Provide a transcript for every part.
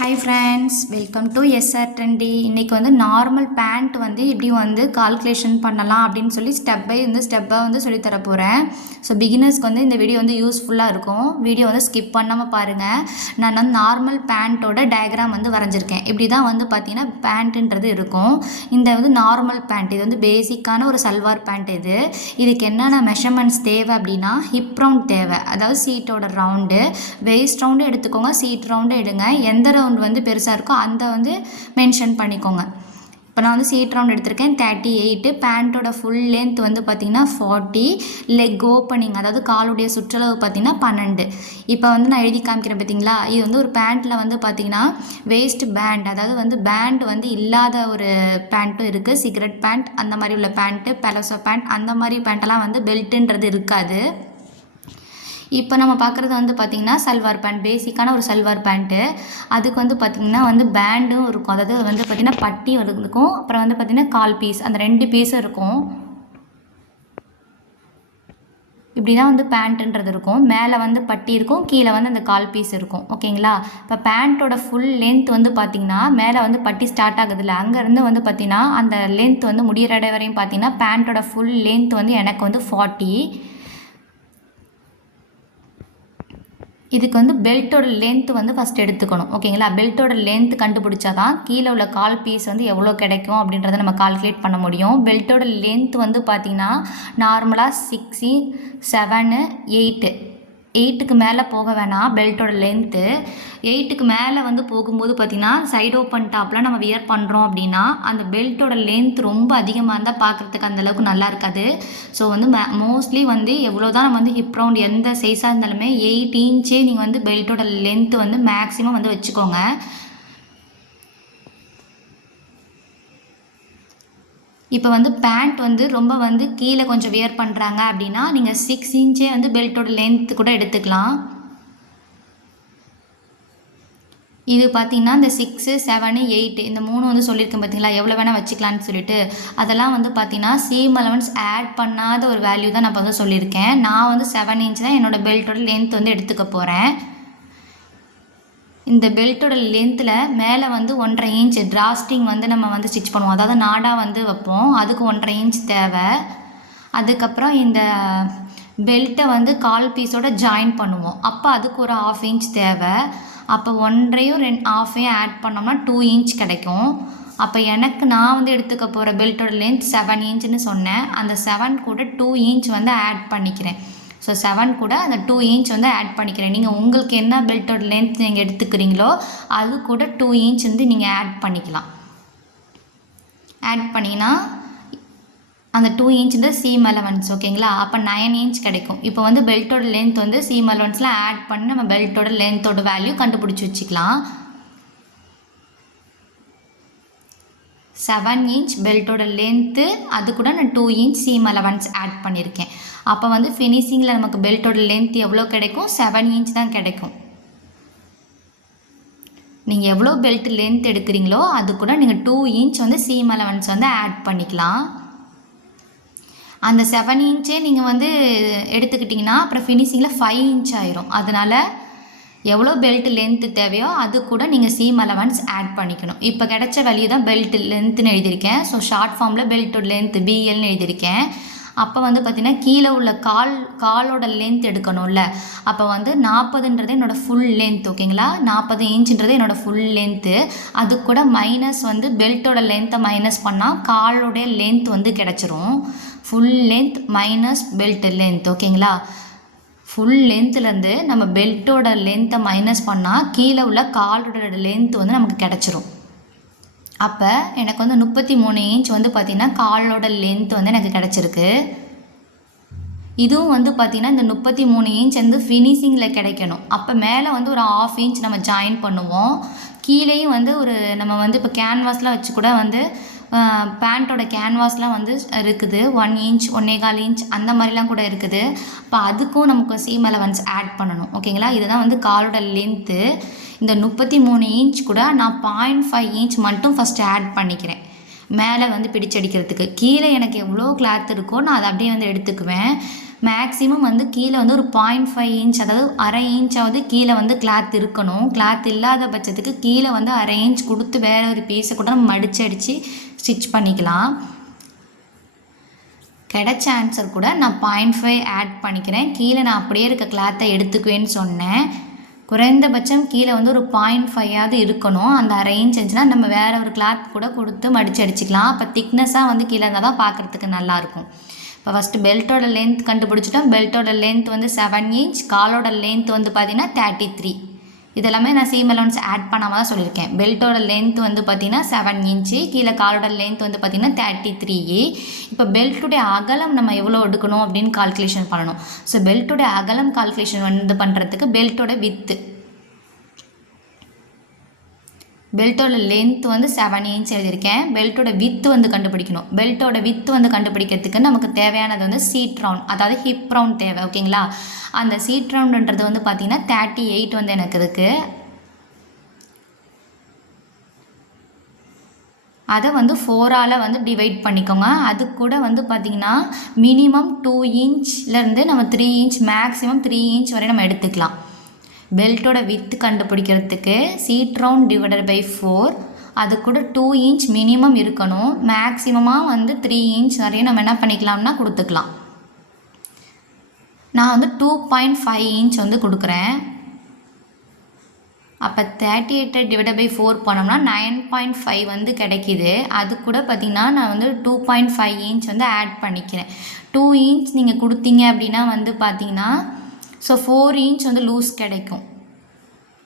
Hi friends, welcome to SR trendy. இன்றைக்கி வந்து normal pant வந்து எப்படி வந்து கால்குலேஷன் பண்ணலாம் அப்படின்னு சொல்லி ஸ்டெப்பாக வந்து சொல்லித்தர போகிறேன். ஸோ பிகினர்ஸ்க்கு வந்து இந்த வீடியோ வந்து யூஸ்ஃபுல்லாக இருக்கும். வீடியோ வந்து ஸ்கிப் பண்ணாமல் பாருங்கள். நான் வந்து நார்மல் பேண்ட்டோட டயக்ராம் வந்து வரைஞ்சிருக்கேன். இப்படி தான் வந்து பார்த்திங்கன்னா பேண்ட்டுன்றது இருக்கும். இந்த வந்து நார்மல் பேண்ட், இது வந்து பேசிக்கான ஒரு சல்வார் பேண்ட். இதுக்கு என்னென்ன மெஷர்மெண்ட்ஸ் தேவை அப்படின்னா, ஹிப் ரவுண்ட் தேவை, அதாவது சீட்டோட ரவுண்டு, வெயிஸ்ட் ரவுண்டு எடுத்துக்கோங்க, சீட் ரவுண்டு எடுங்க. எந்த ரவுண்ட் வந்து பெருசாக இருக்கோ அந்த வந்து மென்ஷன் பண்ணிக்கோங்க. இப்போ நான் வந்து சீட் ரவுண்ட் எடுத்திருக்கேன் 38. பேண்ட்டோட ஃபுல் லென்த் வந்து பார்த்திங்கன்னா 40. லெக் ஓப்பனிங், அதாவது காலுடைய சுற்றளவு பார்த்திங்கன்னா 12. இப்போ வந்து நான் எழுதி காமிக்கிறேன் பார்த்திங்களா. இது வந்து ஒரு பேண்ட்டில் வந்து பார்த்திங்கன்னா வேஸ்ட் பேண்ட், அதாவது வந்து பேண்ட் வந்து இல்லாத ஒரு பேண்ட்டும் இருக்குது. சிகரெட் பேண்ட் அந்த மாதிரி உள்ள பேண்ட்டு, பெலசோ பேண்ட் அந்த மாதிரி பேண்ட்டெல்லாம் வந்து பெல்ட்டுன்றது இருக்காது. இப்போ நம்ம பார்க்குறது வந்து பார்த்திங்கன்னா சல்வார் பேண்ட், பேசிக்கான ஒரு சல்வார் பேண்ட்டு. அதுக்கு வந்து பார்த்திங்கன்னா வந்து பேண்டும் இருக்கும், அதாவது வந்து பார்த்திங்கன்னா பட்டி இருக்கும், அப்புறம் வந்து பார்த்திங்கன்னா கால் பீஸ், அந்த 2 பீஸும் இருக்கும். இப்படி தான் வந்து பேண்ட்டுன்றது இருக்கும். மேலே வந்து பட்டி இருக்கும், கீழே வந்து அந்த கால் பீஸ் இருக்கும். ஓகேங்களா. இப்போ பேண்ட்டோட ஃபுல் லென்த் வந்து பார்த்திங்கன்னா மேலே வந்து பட்டி ஸ்டார்ட் ஆகுதுல்ல, அங்கேருந்து வந்து பார்த்திங்கன்னா அந்த லென்த் வந்து முடிகிற இடம் வரையும் பார்த்திங்கன்னா பேண்ட்டோட ஃபுல் லென்த் வந்து எனக்கு வந்து 40. இதுக்கு வந்து பெல்ட்டோட லென்த் வந்து ஃபஸ்ட் எடுத்துக்கணும். ஓகேங்களா. பெல்ட்டோட லென்த் கண்டுபிடிச்சா தான் கீழே உள்ள கால் பீஸ் வந்து எவ்வளோ கிடைக்கும் அப்படின்றத நம்ம கால்குலேட் பண்ண முடியும். பெல்ட்டோட லென்த் வந்து பார்த்திங்கன்னா நார்மலாக 6, 7, 8க்கு மேலே போக வேணாம். பெல்ட்டோட லென்த்து 8க்கு மேலே வந்து போகும்போது பார்த்திங்கன்னா சைடு ஓப்பன் டாப்பில் நம்ம வியர் பண்ணுறோம் அப்படின்னா அந்த பெல்ட்டோட லென்த் ரொம்ப அதிகமாக இருந்தால் பார்க்குறதுக்கு அந்தளவுக்கு நல்லா இருக்காது. ஸோ வந்து மோஸ்ட்லி வந்து எவ்வளோ தான் நம்ம வந்து ஹிப் ரவுண்ட் எந்த சைஸாக இருந்தாலுமே 8 இன்ச்சே நீங்கள் வந்து பெல்ட்டோட லென்த்து வந்து மேக்ஸிமம் வந்து வச்சுக்கோங்க. இப்போ வந்து பேண்ட் வந்து ரொம்ப வந்து கீழே கொஞ்சம் வியர் பண்ணுறாங்க அப்படின்னா நீங்கள் 6 இன்ச்சே வந்து பெல்ட்டோட லென்த்து கூட எடுத்துக்கலாம். இது பார்த்திங்கன்னா இந்த 6, 7, 8 இந்த 3 வந்து சொல்லியிருக்கேன் பார்த்தீங்களா, எவ்வளோ வேணால் வச்சுக்கலான்னு சொல்லிட்டு. அதெல்லாம் வந்து பார்த்திங்கன்னா சீம் அலவன்ஸ் ஆட் பண்ணாத ஒரு வேல்யூ தான் நான் இப்போ வந்து சொல்லியிருக்கேன். நான் வந்து 7 இன்ச் தான் என்னோடய பெல்ட்டோட லென்த் வந்து எடுத்துக்க போகிறேன். இந்த பெல்ட்டோட லென்த்தில் மேலே வந்து 1.5 இன்ச் டிராஸ்டிங் வந்து நம்ம வந்து ஸ்டிச் பண்ணுவோம், அதாவது நாடாக வந்து வைப்போம், அதுக்கு 1.5 இன்ச் தேவை. அதுக்கப்புறம் இந்த பெல்ட்டை வந்து கால் பீஸோட ஜாயின் பண்ணுவோம், அப்போ அதுக்கு ஒரு 1/2 இன்ச் தேவை. அப்போ 1.5யும் 1/2யும் ஆட் பண்ணோம்னா 2 இன்ச் கிடைக்கும். அப்போ நான் வந்து எடுத்துக்க போகிற பெல்ட்டோட லென்த் 7 இன்ச்சுன்னு சொன்னேன். அந்த 7 கூட 2 இன்ச் வந்து ஆட் பண்ணிக்கிறேன். ஸோ 7 கூட அந்த 2 இன்ச் வந்து ஆட் பண்ணிக்கிறேன். நீங்கள் உங்களுக்கு என்ன பெல்ட்டோட லென்த் நீங்கள் எடுத்துக்கிறீங்களோ அது கூட 2 இன்ச் வந்து நீங்கள் ஆட் பண்ணிக்கலாம். ஆட் பண்ணிங்கன்னா அந்த 2 இன்ச் வந்து சீம் அலவன்ஸ். ஓகேங்களா. அப்போ 9 இன்ச் கிடைக்கும். இப்போ வந்து பெல்ட்டோட லென்த் வந்து சீம் அலவன்ஸில் ஆட் பண்ணி நம்ம பெல்ட்டோட லென்த்தோட வேல்யூ கண்டுபிடிச்சி வச்சுக்கலாம். 7 இன்ச் பெல்ட்டோட லென்த்து, அது கூட நான் 2 இன்ச் சீம் அலவன்ஸ் ஆட் பண்ணியிருக்கேன். அப்போ வந்து ஃபினிஷிங்கில் நமக்கு பெல்ட்டோட லென்த் எவ்வளோ கிடைக்கும்? 7 இன்ச் தான் கிடைக்கும். நீங்கள் எவ்வளோ பெல்ட் லென்த் எடுக்கிறீங்களோ அது கூட நீங்கள் 2 இன்ச் வந்து சீம் அலவன்ஸ் வந்து ஆட் பண்ணிக்கலாம். அந்த 7 இன்ச்சே நீங்கள் வந்து எடுத்துக்கிட்டிங்கன்னா அப்புறம் ஃபினிஷிங்கில் 5 இன்ச் ஆயிரும். அதனால் எவ்வளோ பெல்ட் லென்த்து தேவையோ அது கூட நீங்கள் சீம் அலவன்ஸ் ஆட் பண்ணிக்கணும். இப்போ கிடைச்ச வேல்யூ தான் பெல்ட் லென்த்துன்னு எழுதியிருக்கேன். ஸோ ஷார்ட் ஃபார்மில் பெல்ட்டோட லென்த் BLன்னு எழுதியிருக்கேன். அப்போ வந்து பார்த்திங்கன்னா கீழே உள்ள காலோட லென்த் எடுக்கணும்ல, அப்போ வந்து 40ன்றது என்னோடய ஃபுல் லென்த். ஓகேங்களா. 40 இன்ச்சுன்றது என்னோடய ஃபுல் லென்த்து. அது கூட மைனஸ் வந்து பெல்ட்டோட லென்த்தை மைனஸ் பண்ணால் காலோடைய லென்த் வந்து கிடச்சிரும். Full length minus belt length. ஓகேங்களா. ஃபுல் லென்த்துலேருந்து நம்ம பெல்ட்டோட லென்த்தை மைனஸ் பண்ணால் கீழே உள்ள காலோட லென்த் வந்து நமக்கு கிடச்சிரும். அப்போ எனக்கு வந்து 33 இன்ச் வந்து பார்த்திங்கன்னா காலோட லென்த் வந்து எனக்கு கிடச்சிருக்கு. இதுவும் வந்து பார்த்திங்கன்னா இந்த 33 இன்ச் வந்து ஃபினிஷிங்கில் கிடைக்கணும். அப்போ மேலே வந்து ஒரு 1/2 இன்ச் நம்ம ஜாயின் பண்ணுவோம். கீழேயும் வந்து ஒரு நம்ம வந்து இப்போ கேன்வாஸ்லாம் வச்சு கூட வந்து பேண்ட்டோட கேன்வாஸ்லாம் வந்து இருக்குது, 1 இன்ச் 1.25 இன்ச் அந்த மாதிரிலாம் கூட இருக்குது. இப்போ அதுக்கும் நமக்கு சீம் அலவன்ஸ் ஆட் பண்ணணும். ஓகேங்களா. இதுதான் வந்து காலோட லென்த்து. இந்த 33 இன்ச் கூட நான் 0.5 இன்ச் மட்டும் ஃபஸ்ட்டு ஆட் பண்ணிக்கிறேன் மேலே வந்து பிடிச்சடிக்கிறதுக்கு. கீழே எனக்கு எவ்வளோ கிளாத் இருக்கோ நான் அதை அப்படியே வந்து எடுத்துக்குவேன். மேக்ஸிமம் வந்து கீழே வந்து ஒரு 0.5 இன்ச், அதாவது அரை இன்ச்சாவது கீழே வந்து கிளாத் இருக்கணும். கிளாத் இல்லாத பட்சத்துக்கு கீழே வந்து அரை இன்ச் கொடுத்து வேற ஒரு பீஸை கூட நம்ம மடிச்சு ஸ்டிச் பண்ணிக்கலாம். கிடைச்ச ஆன்சர் கூட நான் 0.5 ஆட் பண்ணிக்கிறேன். கீழே நான் அப்படியே இருக்க கிளாத்தை எடுத்துக்குவேன்னு சொன்னேன். குறைந்தபட்சம் கீழே வந்து ஒரு 0.5ஆவது இருக்கணும். அந்த அரை இன்ச் இருந்துச்சுன்னா நம்ம வேற ஒரு கிளாத் கூட கொடுத்து மடிச்சு அடிச்சுக்கலாம். அப்போ திக்னஸாக வந்து கீழே இருந்தால் தான் பார்க்குறதுக்கு நல்லாயிருக்கும். இப்போ ஃபஸ்ட்டு பெல்ட்டோட லென்த் கண்டுபிடிச்சிட்டோம். பெல்ட்டோட லென்த் வந்து 7 இன்ச், காலோட லென்த் வந்து பார்த்திங்கன்னா 33. இதெல்லாமே நான் சீம் அலவன்ஸ் ஆட் பண்ணாமல் தான் சொல்லியிருக்கேன். பெல்ட்டோட லென்த் வந்து பார்த்திங்கன்னா 7 இன்ச்சு, கீழே காலோட லென்த் வந்து பார்த்திங்கன்னா 33. இப்போ பெல்ட்டுடைய அகலம் நம்ம எவ்வளோ எடுக்கணும் அப்படின்னு கால்குலேஷன் பண்ணணும். ஸோ பெல்ட்டுடைய அகலம் கால்குலேஷன் வந்து பண்ணுறதுக்கு பெல்ட்டோட வித்து, பெல்ட்டோட லென்த் வந்து 7 இன்ச் எழுதியிருக்கேன். பெல்ட்டோட வித்து வந்து கண்டுபிடிக்கணும். பெல்ட்டோட வித்து வந்து கண்டுபிடிக்கிறதுக்கு நமக்கு தேவையானது வந்து சீட் ரவுண்ட், அதாவது ஹிப் ரவுண்ட் தேவை. ஓகேங்களா? அந்த சீட் ரவுண்டுன்றது வந்து பார்த்திங்கன்னா 38 வந்து எனக்கு இருக்குது. அதை வந்து 4ஆல் வந்து டிவைட் பண்ணிக்கோங்க. அது கூட வந்து பார்த்திங்கன்னா மினிமம் 2 இன்ச்லேருந்து நம்ம 3 இன்ச், மேக்ஸிமம் 3 இன்ச் வரை நம்ம எடுத்துக்கலாம். பெல்ட்டோட வித்து கண்டுபிடிக்கிறதுக்கு சீட் ரவுண்ட் டிவைடட் பை 4, அது கூட 2 இன்ச் மினிமம் இருக்கணும். மேக்ஸிமமாக வந்து 3 இன்ச் வரையும் நம்ம என்ன பண்ணிக்கலாம்னா கொடுத்துக்கலாம். நான் வந்து 2.5 இன்ச் வந்து கொடுக்குறேன். அப்போ 38 டிவைட் பை 4 பண்ணோம்னா 9.5 வந்து கிடைக்கிது. அது கூட பார்த்திங்கன்னா நான் வந்து 2.5 இன்ச் வந்து ஆட் பண்ணிக்கிறேன். 2 இன்ச் நீங்கள் கொடுத்தீங்க அப்படின்னா வந்து பார்த்திங்கன்னா ஸோ 4 இன்ச் வந்து லூஸ் கிடைக்கும்.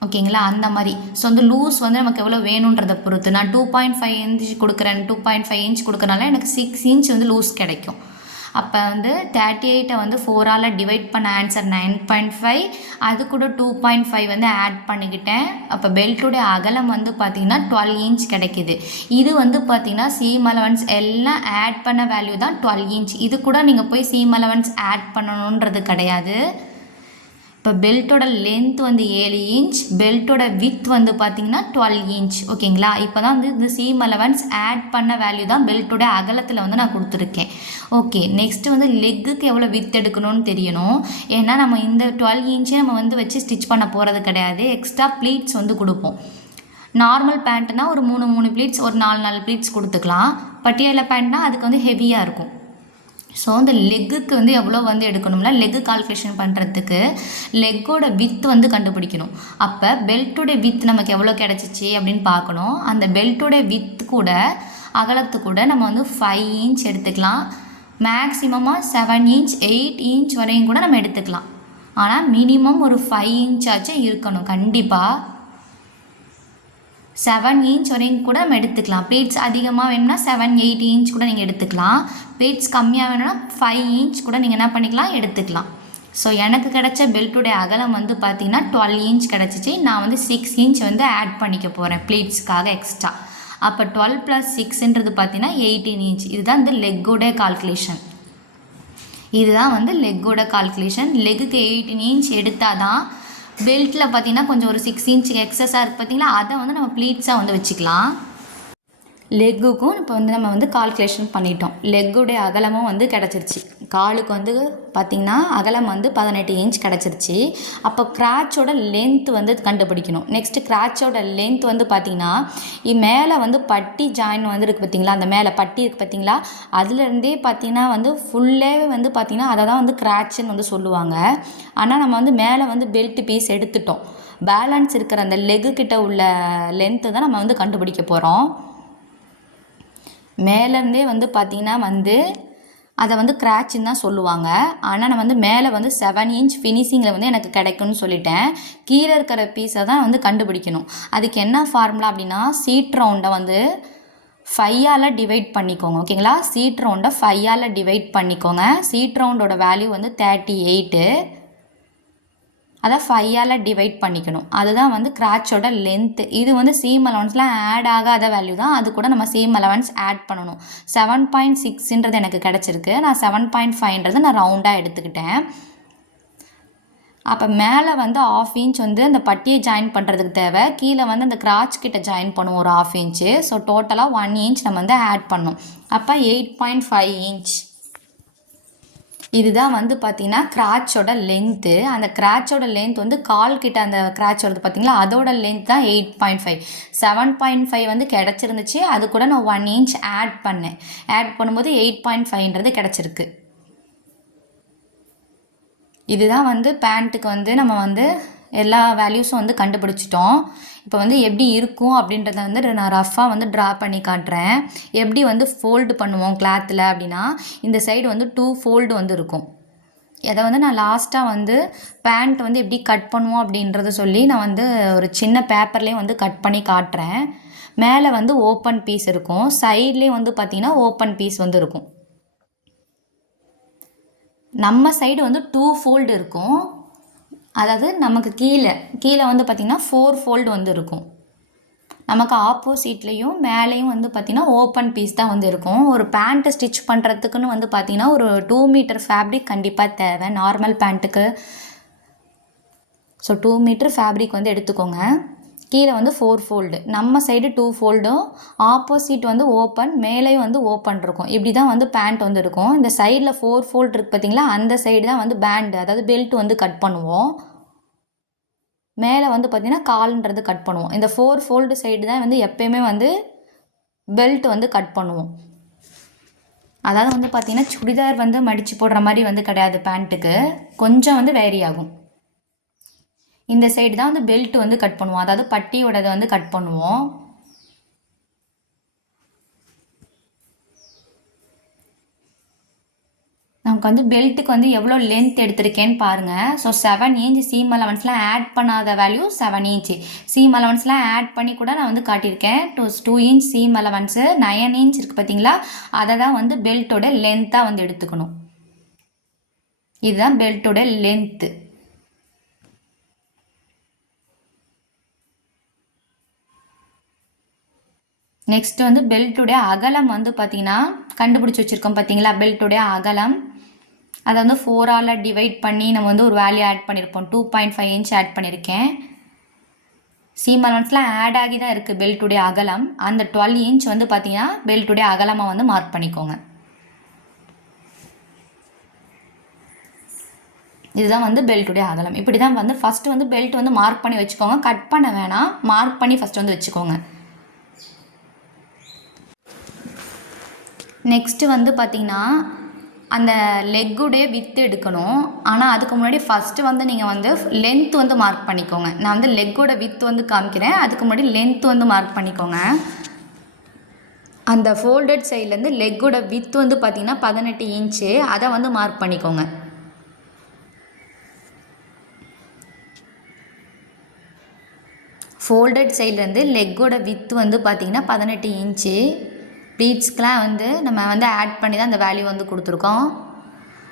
ஓகேங்களா? அந்த மாதிரி. ஸோ வந்து லூஸ் வந்து நமக்கு எவ்வளோ வேணுன்றதை பொறுத்து. நான் 2.5 இன்ச் கொடுக்குறேன், 2.5 இன்ச் கொடுக்கறனால எனக்கு 6 இன்ச் வந்து லூஸ் கிடைக்கும். அப்போ வந்து 38 வந்து 4ஆல் டிவைட் பண்ண ஆன்சர் 9.5, அது கூட 2.5 வந்து ஆட் பண்ணிக்கிட்டேன். அப்போ பெல்ட்டுடைய அகலம் வந்து பார்த்திங்கன்னா 12 இன்ச் கிடைக்கிது. இது வந்து பார்த்திங்கன்னா சீம் அலவன்ஸ் எல்லாம் ஆட் பண்ண வேல்யூ தான் 12 இன்ச். இது கூட நீங்கள் போய் சீம் அலவன்ஸ் ஆட் பண்ணணுன்றது கிடையாது. இப்போ பெல்ட்டோட லென்த் வந்து 7 இன்ச், பெல்ட்டோட வித் வந்து பார்த்திங்கன்னா 12 இன்ச். ஓகேங்களா? இப்போ தான் வந்து இந்த சீம் அலவன்ஸ் ஆட் பண்ண வேல்யூ தான் பெல்ட்டோட அகலத்தில் வந்து நான் கொடுத்துருக்கேன். ஓகே, நெக்ஸ்ட்டு வந்து லெக்குக்கு எவ்வளோ வித் எடுக்கணும்னு தெரியணும். ஏன்னா நம்ம இந்த 12 இன்ச்சே நம்ம வந்து வச்சு ஸ்டிச் பண்ண போகிறது கிடையாது. எக்ஸ்ட்ரா ப்ளீட்ஸ் வந்து கொடுப்போம். நார்மல் பேண்ட்னா ஒரு 3 ப்ளீட்ஸ், ஒரு 4 ப்ளீட்ஸ் கொடுத்துக்கலாம். பட்டியாலா பேண்ட்னா அதுக்கு வந்து ஹெவியாக இருக்கும். ஸோ இந்த லெக்குக்கு வந்து எவ்வளோ வந்து எடுக்கணும்னா லெக்கு கால்குலேஷன் பண்ணுறதுக்கு லெக்கோட வித் வந்து கண்டுபிடிக்கணும். அப்போ பெல்ட்டோட வித் நமக்கு எவ்வளோ கிடச்சிச்சு அப்படின்னு பார்க்கணும். அந்த பெல்ட்டோட வித் கூட அகலத்து கூட நம்ம வந்து 5 இன்ச் எடுத்துக்கலாம். மேக்ஸிமமாக 7 இன்ச் 8 இன்ச் வரையும் கூட நம்ம எடுத்துக்கலாம். ஆனால் மினிமம் ஒரு 5 இன்ச்சாச்சும் இருக்கணும் கண்டிப்பாக. 7 இன்ச் வரையும் கூட நம்ம எடுத்துக்கலாம். ப்ளீட்ஸ் அதிகமாக வேணும்னா 7-8 இன்ச் கூட நீங்கள் எடுத்துக்கலாம். ப்ளீட்ஸ் கம்மியாக வேணும்னா 5 இன்ச் கூட நீங்கள் என்ன பண்ணிக்கலாம் எடுத்துக்கலாம். ஸோ எனக்கு கிடைச்ச பெல்ட்டுடைய அகலம் வந்து பார்த்திங்கன்னா 12 இன்ச் கிடச்சிச்சு. நான் வந்து 6 இன்ச் வந்து ஆட் பண்ணிக்க போகிறேன் ப்ளீட்ஸ்க்காக எக்ஸ்ட்ரா. அப்போ 12 + 6ன்றது பார்த்திங்கன்னா 18 இன்ச். இதுதான் வந்து லெக்கோட கால்குலேஷன். இதுதான் வந்து லெக்கோட கால்குலேஷன். லெக்குக்கு 18 இன்ச் எடுத்தால் தான் பெல்ட்டில் பார்த்திங்கன்னா கொஞ்சம் ஒரு 6 இன்ச் எக்ஸஸாக இருக்குது பார்த்திங்களா, அதை வந்து நம்ம ப்ளீட்ஸாக வந்து வச்சுக்கலாம். லெக்குக்கும் இப்போ வந்து நம்ம வந்து கால்குலேஷன் பண்ணிட்டோம். லெக்குடைய அகலமும் வந்து கிடச்சிருச்சு. காலுக்கு வந்து பார்த்திங்கன்னா அகலம் வந்து 18 இன்ச் கிடச்சிருச்சு. அப்போ கிராச்சோட லென்த் வந்து கண்டுபிடிக்கணும். நெக்ஸ்ட்டு கிராச்சோட லென்த் வந்து பார்த்திங்கன்னா மேலே வந்து பட்டி ஜாயின் வந்து இருக்குது பார்த்திங்களா, அந்த மேலே பட்டி இருக்குது பார்த்திங்களா, அதுலேருந்தே பார்த்திங்கன்னா வந்து ஃபுல்லாகவே வந்து பார்த்திங்கன்னா அதை தான் வந்து கிராச்சுன்னு வந்து சொல்லுவாங்க. ஆனால் நம்ம வந்து மேலே வந்து பெல்ட் பீஸ் எடுத்துட்டோம். பேலன்ஸ் இருக்கிற அந்த லெக்கு கிட்ட உள்ள லென்த்து தான் நம்ம வந்து கண்டுபிடிக்க போகிறோம். மேலேருந்தே வந்து பார்த்திங்கன்னா வந்து அதை வந்து கிராச்சுன்னு தான் சொல்லுவாங்க. ஆனால் நான் வந்து மேலே வந்து 7 இன்ச் ஃபினிஷிங்கில் வந்து எனக்கு கிடைக்கும்னு சொல்லிட்டேன். கீழே இருக்கிற பீஸை தான் வந்து கண்டுபிடிக்கணும். அதுக்கு என்ன ஃபார்முலா அப்படின்னா சீட் ரவுண்டை வந்து 5ஆல் டிவைட் பண்ணிக்கோங்க. ஓகேங்களா? சீட் ரவுண்டை 5ஆல் டிவைட் பண்ணிக்கோங்க. சீட் ரவுண்டோட வேல்யூ வந்து 38. அதை 5ஆல் டிவைட் பண்ணிக்கணும். அதுதான் வந்து கிராச்சோட லென்த்து. இது வந்து சீம் அலவன்ஸ்லாம் ஆட் ஆகாத வேல்யூ தான். அது கூட நம்ம சீம் அலவன்ஸ் ஆட் பண்ணணும். 7.6ன்றது எனக்கு கிடச்சிருக்கு. நான் 7.5ன்றது நான் ரவுண்டாக எடுத்துக்கிட்டேன். அப்போ மேலே வந்து 1/2 இன்ச் வந்து அந்த பட்டியை ஜாயின் பண்ணுறதுக்கு தேவை. கீழே வந்து அந்த கிராச் கிட்ட ஜாயின் பண்ணுவோம் ஒரு 1/2 இன்ச்சு. ஸோ டோட்டலாக 1 இன்ச் நம்ம வந்து ஆட் பண்ணணும். அப்போ 8.5 இன்ச். இதுதான் வந்து பார்த்தீங்கன்னா கிராச்சோட லென்த்து. அந்த கிராச்சோட லென்த் வந்து கால் கிட்ட அந்த கிராச் வருது பார்த்தீங்களா, அதோட லென்த் தான் 8.5. 7.5 வந்து கிடச்சிருந்துச்சு. அது கூட நான் 1 இன்ச் ஆட் பண்ணேன். ஆட் பண்ணும்போது 8.5ன்றது கிடச்சிருக்கு. இதுதான் வந்து பேண்ட்டுக்கு வந்து நம்ம வந்து எல்லா வேல்யூஸும் வந்து கண்டுபிடிச்சிட்டோம். இப்போ வந்து எப்படி இருக்கும் அப்படின்றத வந்து நான் ரஃப்பாக வந்து ட்ரா பண்ணி காட்டுறேன். எப்படி வந்து ஃபோல்டு பண்ணுவோம் கிளாத்தில் அப்படின்னா, இந்த சைடு வந்து 2 ஃபோல்டு வந்து இருக்கும். அதை வந்து நான் லாஸ்ட்டாக வந்து பேண்ட் வந்து எப்படி கட் பண்ணுவோம் அப்படின்றத சொல்லி நான் வந்து ஒரு சின்ன பேப்பர்லேயும் வந்து கட் பண்ணி காட்டுறேன். மேலே வந்து ஓப்பன் பீஸ் இருக்கும், சைட்லேயும் வந்து பார்த்திங்கன்னா ஓப்பன் பீஸ் வந்து இருக்கும். நம்ம சைடு வந்து 2 ஃபோல்டு இருக்கும். அதாவது நமக்கு கீழே வந்து பார்த்திங்கன்னா 4 ஃபோல்டு வந்து இருக்கும். நமக்கு ஆப்போசிட்லேயும் மேலேயும் வந்து பார்த்திங்கன்னா ஓப்பன் பீஸ் தான் வந்து இருக்கும். ஒரு பேண்ட்டு ஸ்டிச் பண்ணுறதுக்குன்னு வந்து பார்த்திங்கன்னா ஒரு 2 மீட்டர் ஃபேப்ரிக் கண்டிப்பாக தேவை நார்மல் பேண்ட்டுக்கு. ஸோ 2 மீட்டர் ஃபேப்ரிக் வந்து எடுத்துக்கோங்க. கீழே வந்து 4 ஃபோல்டு, நம்ம சைடு 2 ஃபோல்டும், ஆப்போசிட் வந்து ஓப்பன், மேலேயும் வந்து ஓப்பன் இருக்கும். இப்படி தான் வந்து பேண்ட் வந்து இருக்கும். இந்த சைடில் 4 ஃபோல்டு இருக்குது பார்த்தீங்களா, அந்த சைடு தான் வந்து பேண்டு அதாவது பெல்ட் வந்து கட் பண்ணுவோம். மேலே வந்து பார்த்திங்கன்னா கால்ன்றது கட் பண்ணுவோம். இந்த 4 ஃபோல்டு சைடு தான் வந்து எப்பயுமே வந்து பெல்ட் வந்து கட் பண்ணுவோம். அதாவது வந்து பார்த்திங்கன்னா சுடிதார் வந்து மடித்து போடுற மாதிரி வந்து கிடையாது, பேண்ட்டுக்கு கொஞ்சம் வந்து வேரி ஆகும். இந்த சைடு தான் வந்து பெல்ட் வந்து கட் பண்ணுவோம், அதாவது பட்டியோடதை வந்து கட் பண்ணுவோம். நமக்கு வந்து பெல்ட்டுக்கு வந்து எவ்வளோ லென்த் எடுத்திருக்கேன்னு பாருங்கள். ஸோ 7 இன்ச் சீம் அலவன்ஸ்லாம் ஆட் பண்ணாத வேல்யூ 7 இன்ச்சு. சீம் அலவன்ஸ்லாம் ஆட் பண்ணி கூட நான் வந்து காட்டியிருக்கேன். 2 இன்ச் சீம் அலவன்ஸு 9 இன்ச் இருக்குது பார்த்தீங்களா, அதை தான் வந்து பெல்ட்டோட லென்த்தாக வந்து எடுத்துக்கணும். இதுதான் பெல்ட்டோட லென்த்து. நெக்ஸ்ட் வந்து பெல்ட்டுடைய அகலம் வந்து பார்த்திங்கன்னா கண்டுபிடிச்சி வச்சுருக்கோம் பார்த்தீங்களா, பெல்ட்டுடைய அகலம் அதை வந்து 4ஆல் டிவைட் பண்ணி நம்ம வந்து ஒரு வேல்யூ ஆட் பண்ணியிருப்போம். 2.5 இன்ச் ஆட் பண்ணியிருக்கேன். சீம் அலவன்ஸ்லாம் ஆட் ஆகி தான் இருக்குது பெல்ட்டுடைய அகலம். அந்த 12 இன்ச் வந்து பார்த்திங்கன்னா பெல்ட்டுடைய அகலமாக வந்து மார்க் பண்ணிக்கோங்க. இதுதான் வந்து பெல்ட்டுடைய அகலம். இப்படி தான் வந்து ஃபஸ்ட்டு வந்து பெல்ட் வந்து மார்க் பண்ணி வச்சுக்கோங்க. கட் பண்ண வேணாம், மார்க் பண்ணி ஃபஸ்ட்டு வந்து வச்சுக்கோங்க. நெக்ஸ்ட்டு வந்து பார்த்திங்கன்னா அந்த லெக்குடைய வித்து எடுக்கணும். ஆனால் அதுக்கு முன்னாடி ஃபஸ்ட்டு வந்து நீங்கள் வந்து லென்த் வந்து மார்க் பண்ணிக்கோங்க. நான் வந்து லெக்கோட வித்து வந்து காமிக்கிறேன், அதுக்கு முன்னாடி லென்த் வந்து மார்க் பண்ணிக்கோங்க. அந்த ஃபோல்டட் சைட்லேருந்து லெக்கோட வித்து வந்து பார்த்திங்கன்னா 18 இன்ச்சு, அதை வந்து மார்க் பண்ணிக்கோங்க. ஃபோல்டட் சைட்லேருந்து லெக்கோட வித்து வந்து பார்த்திங்கன்னா 18 இன்ச்சு. ப்ளீட்ஸ்க்கெலாம் வந்து நம்ம வந்து ஆட் பண்ணி தான் அந்த வேல்யூ வந்து கொடுத்துருக்கோம்.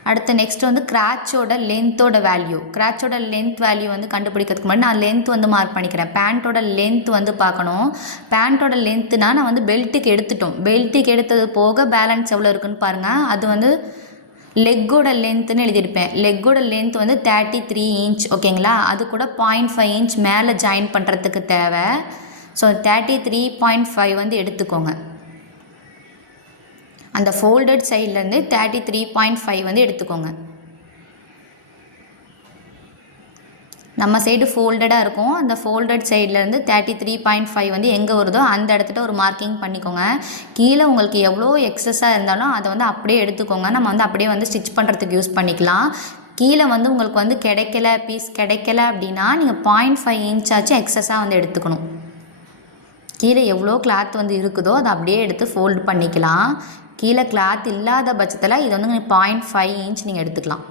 அடுத்து நெக்ஸ்ட் வந்து கிராச்சோட லென்த்தோட வேல்யூ. கிராச்சோட லென்த் வேல்யூ வந்து கண்டுபிடிக்கிறதுக்கு முன்னாடி நான் லென்த் வந்து மார்க் பண்ணிக்கிறேன். பேண்ட்டோட லென்த் வந்து பார்க்கணும். பேண்ட்டோட லென்த்துனா நான் வந்து பெல்ட்டுக்கு எடுத்துட்டோம். பெல்ட்டுக்கு எடுத்தது போக பேலன்ஸ் எவ்வளோ இருக்குன்னு பாருங்கள். அது வந்து லெக்கோட லென்த்துன்னு எழுதியிருப்பேன். லெக்கோட லென்த் வந்து 33 இன்ச் ஓகேங்களா. அது கூட 0.5 இன்ச் மேலே ஜாயின் பண்ணுறதுக்கு தேவை. ஸோ 33.5 வந்து எடுத்துக்கோங்க. அந்த ஃபோல்டட் சைட்லேருந்து 33.5 வந்து எடுத்துக்கோங்க. நம்ம சைடு ஃபோல்டடாக இருக்கும், அந்த ஃபோல்டட் சைட்லேருந்து 33.5 வந்து எங்கே வருதோ அந்த இடத்துல ஒரு மார்க்கிங் பண்ணிக்கோங்க. கீழே உங்களுக்கு எவ்வளோ எக்ஸஸாக இருந்தாலும் அதை வந்து அப்படியே எடுத்துக்கோங்க. நம்ம வந்து அப்படியே வந்து ஸ்டிச் பண்ணுறதுக்கு யூஸ் பண்ணிக்கலாம். கீழே வந்து உங்களுக்கு வந்து பீஸ் கிடைக்கல அப்படின்னா நீங்கள் 0.5 இன்ச்சாச்சும் எக்ஸஸாக வந்து எடுத்துக்கணும். கீழே எவ்வளோ கிளாத் வந்து இருக்குதோ அதை அப்படியே எடுத்து ஃபோல்டு பண்ணிக்கலாம். கீழே கிளாத் இல்லாத பட்சத்தில் இதை வந்து 0.5 இன்ச் நீங்கள் எடுத்துக்கலாம்.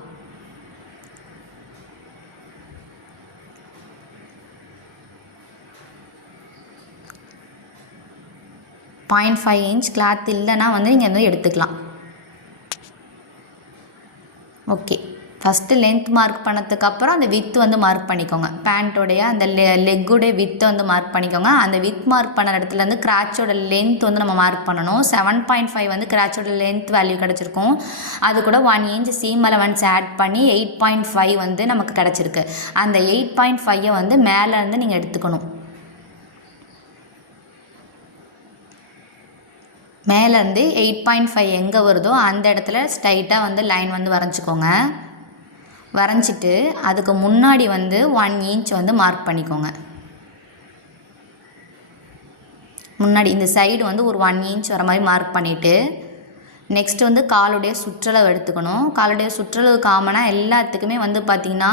இன்ச் கிளாத் இல்லைன்னா வந்து நீங்கள் வந்து எடுத்துக்கலாம். ஓகே, ஃபஸ்ட்டு லென்த் மார்க் பண்ணதுக்கப்புறம் அந்த வித்து வந்து மார்க் பண்ணிக்கோங்க. பேண்ட்டோடைய அந்த லெக்குடைய வித்தை வந்து மார்க் பண்ணிக்கோங்க. அந்த வித் மார்க் பண்ண இடத்துலேருந்து கிராச்சோட லென்த் வந்து நம்ம மார்க் பண்ணணும். 7.5 வந்து கிராச்சோட லென்த் வேல்யூ கிடச்சிருக்கும். அது கூட 1 இன்ச் சீம் அலவன்ஸ் ஆட் பண்ணி 8.5 வந்து நமக்கு கிடச்சிருக்கு. அந்த 8.5 வந்து மேலேருந்து நீங்கள் எடுத்துக்கணும். மேலேருந்து 8.5 எங்கே வருதோ அந்த இடத்துல ஸ்ட்ரைட்டாக வந்து லைன் வந்து வரைஞ்சிக்கோங்க. வரைஞ்சிட்டு அதுக்கு முன்னாடி வந்து 1 இன்ச் வந்து மார்க் பண்ணிக்கோங்க. முன்னாடி இந்த சைடு வந்து ஒரு 1 இன்ச் வர மாதிரி மார்க் பண்ணிவிட்டு நெக்ஸ்ட்டு வந்து காலுடைய சுற்றளவு எடுத்துக்கணும். காலுடைய சுற்றளவு காமனாக எல்லாத்துக்குமே வந்து பார்த்திங்கன்னா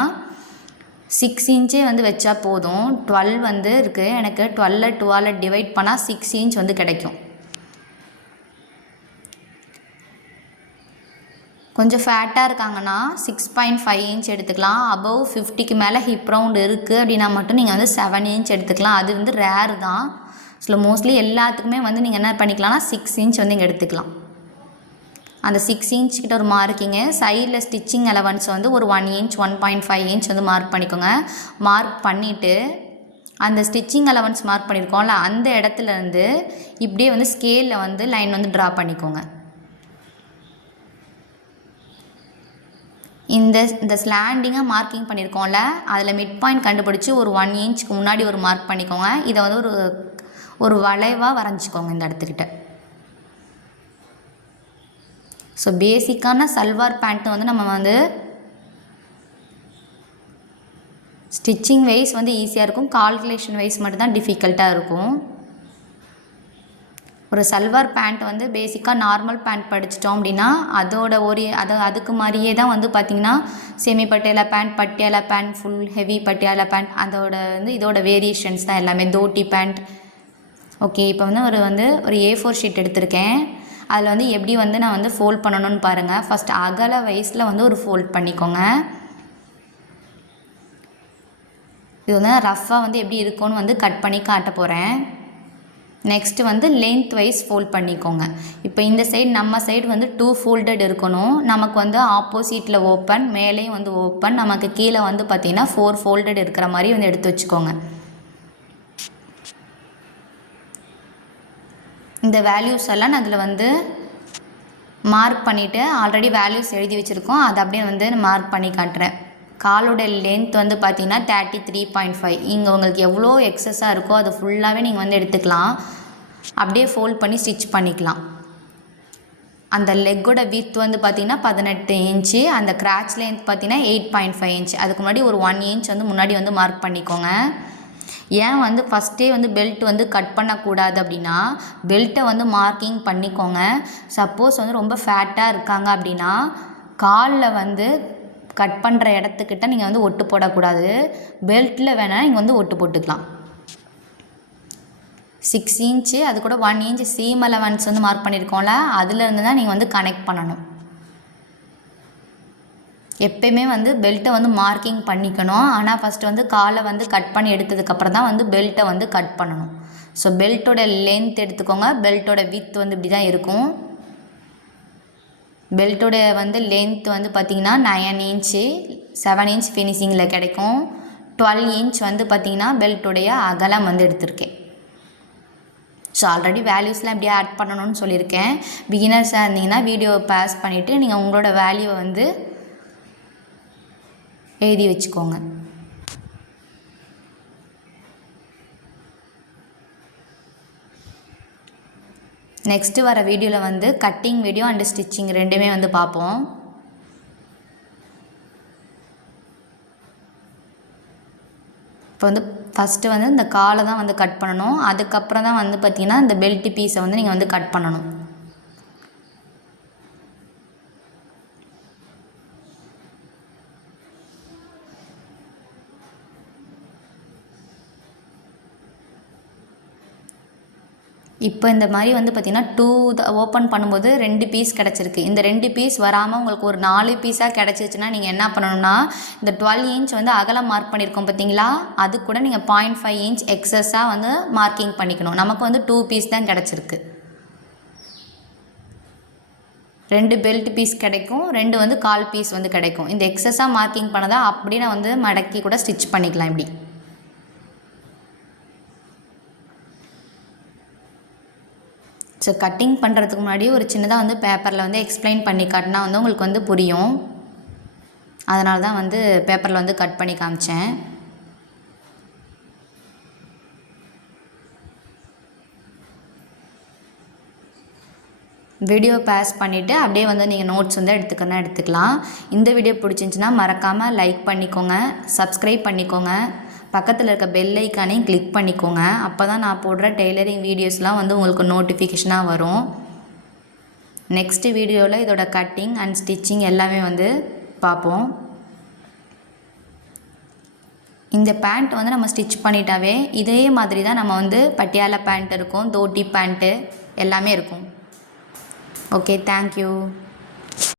6 இன்ச்சே வந்து வச்சா போதும். 12 வந்து இருக்குது, எனக்கு 12 டிவைட் பண்ணால் 6 இன்ச் வந்து கிடைக்கும். கொஞ்சம் ஃபேட்டாக இருக்காங்கன்னா 6.5 இன்ச் எடுத்துக்கலாம். அபவ் 50க்கு மேலே ஹிப் ரவுண்ட் இருக்குது அப்படின்னா மட்டும் நீங்கள் வந்து 7 இன்ச் எடுத்துக்கலாம். அது வந்து ரேர் தான். ஸோ மோஸ்ட்லி எல்லாத்துக்குமே வந்து நீங்கள் என்ன பண்ணிக்கலாம்னா 6 இன்ச் வந்து இங்கே எடுத்துக்கலாம். அந்த 6 இன்ச் கிட்ட ஒரு மார்க்கிங்க. சைடில் ஸ்டிச்சிங் அலவன்ஸ் வந்து ஒரு 1 இன்ச் 1.5 இன்ச் வந்து மார்க் பண்ணிக்கோங்க. மார்க் பண்ணிவிட்டு அந்த ஸ்டிச்சிங் அலவன்ஸ் மார்க் பண்ணியிருக்கோம்ல அந்த இடத்துலேருந்து இப்படியே வந்து ஸ்கேலில் வந்து லைன் வந்து ட்ரா பண்ணிக்கோங்க. இந்த ஸ்லாண்டிங்காக மார்க்கிங் பண்ணியிருக்கோம்ல அதில் மிட் பாயிண்ட் கண்டுபிடிச்சி ஒரு 1 இன்ச்சுக்கு முன்னாடி ஒரு மார்க் பண்ணிக்கோங்க. இதை வந்து ஒரு வளைவாக வரைஞ்சிக்கோங்க இந்த இடத்துக்கிட்ட. ஸோ பேசிக்கான சல்வார் பேண்ட்டு வந்து நம்ம வந்து ஸ்டிச்சிங் வைஸ் வந்து ஈஸியாக இருக்கும், கால்குலேஷன் வைஸ் மட்டும்தான் டிஃபிகல்ட்டாக இருக்கும். ஒரு சல்வார் பேண்ட் வந்து பேசிக்காக நார்மல் பேண்ட் படிச்சிட்டோம் அப்படின்னா அதுக்கு மாதிரியே தான் வந்து பார்த்திங்கன்னா semi Patiala pant, Patiala pant, full heavy Patiala pant, அதோட வந்து இதோட வேரியேஷன்ஸ் தான் எல்லாமே. தோட்டி பேண்ட். ஓகே, இப்போ வந்து ஒரு A4 ஷீட் எடுத்திருக்கேன். அதில் வந்து எப்படி வந்து நான் வந்து ஃபோல்ட் பண்ணணும்னு பாருங்கள். ஃபஸ்ட் அகல வயசில் வந்து ஒரு ஃபோல்ட் பண்ணிக்கோங்க. இது வந்து ரஃப்பாக வந்து எப்படி இருக்கும்னு வந்து கட் பண்ணி காட்ட போகிறேன். நெக்ஸ்ட்டு வந்து லென்த் வைஸ் ஃபோல்ட் பண்ணிக்கோங்க. இப்போ இந்த சைடு நம்ம சைடு வந்து 2 ஃபோல்டட் இருக்கணும். நமக்கு வந்து ஆப்போசிட்டில் ஓப்பன், மேலேயும் வந்து ஓப்பன், நமக்கு கீழே வந்து பார்த்திங்கன்னா 4 ஃபோல்டட் இருக்கிற மாதிரி வந்து எடுத்து வச்சுக்கோங்க. இந்த வேல்யூஸ் எல்லாம் நான் அதில் வந்து மார்க் பண்ணிவிட்டு ஆல்ரெடி வேல்யூஸ் எழுதி வச்சுருக்கோம், அதை அப்படியே வந்து மார்க் பண்ணி காட்டுறேன். காலோட லென்த் வந்து பார்த்திங்கன்னா 33.5. இங்கே உங்களுக்கு எவ்வளோ எக்ஸஸாக இருக்கோ அதை ஃபுல்லாகவே நீங்கள் வந்து எடுத்துக்கலாம். அப்படியே ஃபோல்ட் பண்ணி ஸ்டிச் பண்ணிக்கலாம். அந்த லெக்கோட வித் வந்து பார்த்திங்கன்னா 18 இன்ச்சு, அந்த கிராச் லென்த் பார்த்திங்கன்னா 8.5 இன்ச். அதுக்கு முன்னாடி ஒரு 1 இன்ச் வந்து முன்னாடி வந்து மார்க் பண்ணிக்கோங்க. ஏன் வந்து ஃபஸ்ட்டே வந்து பெல்ட் வந்து கட் பண்ணக்கூடாது அப்படின்னா பெல்ட்டை வந்து மார்க்கிங் பண்ணிக்கோங்க. சப்போஸ் வந்து ரொம்ப ஃபேட்டாக இருக்காங்க அப்படின்னா காலில் வந்து கட் பண்ணுற இடத்துக்கிட்ட நீங்கள் வந்து ஒட்டு போடக்கூடாது. பெல்ட்டில் வேணால் நீங்கள் வந்து ஒட்டு போட்டுக்கலாம். 6 இன்ச்சு அது கூட 1 இன்ச் சீம் அலவன்ஸ் வந்து மார்க் பண்ணியிருக்கோம்ல அதுலேருந்து தான் நீங்கள் வந்து கனெக்ட் பண்ணணும். எப்பயுமே வந்து பெல்ட்டை வந்து மார்க்கிங் பண்ணிக்கணும். ஆனால் ஃபஸ்ட்டு வந்து காலை வந்து கட் பண்ணி எடுத்ததுக்கப்புறம் தான் வந்து பெல்ட்டை வந்து கட் பண்ணணும். ஸோ பெல்ட்டோட லென்த் எடுத்துக்கோங்க. பெல்ட்டோட வித் வந்து இப்படி தான் இருக்கும். பெல்ட்டோட வந்து லென்த் வந்து பார்த்திங்கன்னா 9 இன்ச்சு, 7 இன்ச் ஃபினிஷிங்கில் கிடைக்கும். 12 இன்ச் வந்து பார்த்திங்கன்னா பெல்ட்டோடைய அகலம் வந்து எடுத்திருக்கேன். ஸோ ஆல்ரெடி வேல்யூஸ்லாம் எப்படியே ஆட் பண்ணணும்னு சொல்லியிருக்கேன். பிகினர்ஸாக இருந்தீங்கன்னா வீடியோவை பாஸ் பண்ணிவிட்டு நீங்கள் உங்களோட வேல்யூவை வந்து எழுதி வச்சுக்கோங்க. நெக்ஸ்ட்டு வர வீடியோவில் வந்து கட்டிங் வீடியோ அண்டு ஸ்டிச்சிங் ரெண்டுமே வந்து பார்ப்போம். இப்போ வந்து ஃபஸ்ட்டு வந்து இந்த காலை தான் வந்து கட் பண்ணணும். அதுக்கப்புறம் தான் வந்து பார்த்திங்கன்னா இந்த பெல்ட் பீஸை வந்து நீங்கள் வந்து கட் பண்ணணும். இப்போ இந்த மாதிரி வந்து பார்த்திங்கன்னா 2 ஓப்பன் பண்ணும்போது 2 பீஸ் கிடச்சிருக்கு. இந்த 2 பீஸ் வராமல் உங்களுக்கு ஒரு 4 பீஸாக கிடச்சிச்சுன்னா நீங்கள் என்ன பண்ணணும்னா இந்த 12 இன்ச் வந்து அகலம் மார்க் பண்ணியிருக்கோம் பார்த்தீங்களா, அது கூட நீங்கள் 0.5 இன்ச் எக்ஸஸாக வந்து மார்க்கிங் பண்ணிக்கணும். நமக்கு வந்து 2 பீஸ் தான் கிடச்சிருக்கு. 2 பெல்ட் பீஸ் கிடைக்கும், 2 வந்து கால் பீஸ் வந்து கிடைக்கும். இந்த எக்ஸஸாக மார்க்கிங் பண்ணதை அப்படியே நான் வந்து மடக்கி கூட ஸ்டிச் பண்ணிக்கலாம். இப்படி ஸோ கட்டிங் பண்ணுறதுக்கு முன்னாடி ஒரு சின்னதாக வந்து பேப்பரில் வந்து எக்ஸ்பிளைன் பண்ணி காட்டினா வந்து உங்களுக்கு வந்து புரியும். அதனால தான் வந்து பேப்பரில் வந்து கட் பண்ணி காமிச்சேன். வீடியோ பாஸ் பண்ணிவிட்டு அப்படியே வந்து நீங்கள் நோட்ஸ் வந்து எடுத்துக்கலாம். இந்த வீடியோ பிடிச்சிருந்துச்சின்னா மறக்காமல் லைக் பண்ணிக்கோங்க, சப்ஸ்கிரைப் பண்ணிக்கோங்க, பக்கத்தில் இருக்க பெல் ஐக்கானையும் கிளிக் பண்ணிக்கோங்க. அப்போ தான் நான் போடுற டெய்லரிங் வீடியோஸ்லாம் வந்து உங்களுக்கு நோட்டிஃபிகேஷனாக வரும். நெக்ஸ்ட்டு வீடியோவில் இதோட கட்டிங் அண்ட் ஸ்டிச்சிங் எல்லாமே வந்து பார்ப்போம். இந்த பேண்ட் வந்து நம்ம ஸ்டிச் பண்ணிட்டாவே இதே மாதிரி தான் நம்ம வந்து பட்டியாலா பேண்ட் இருக்கும், தோட்டி பேண்ட்டு எல்லாமே இருக்கும். Okay, thank you.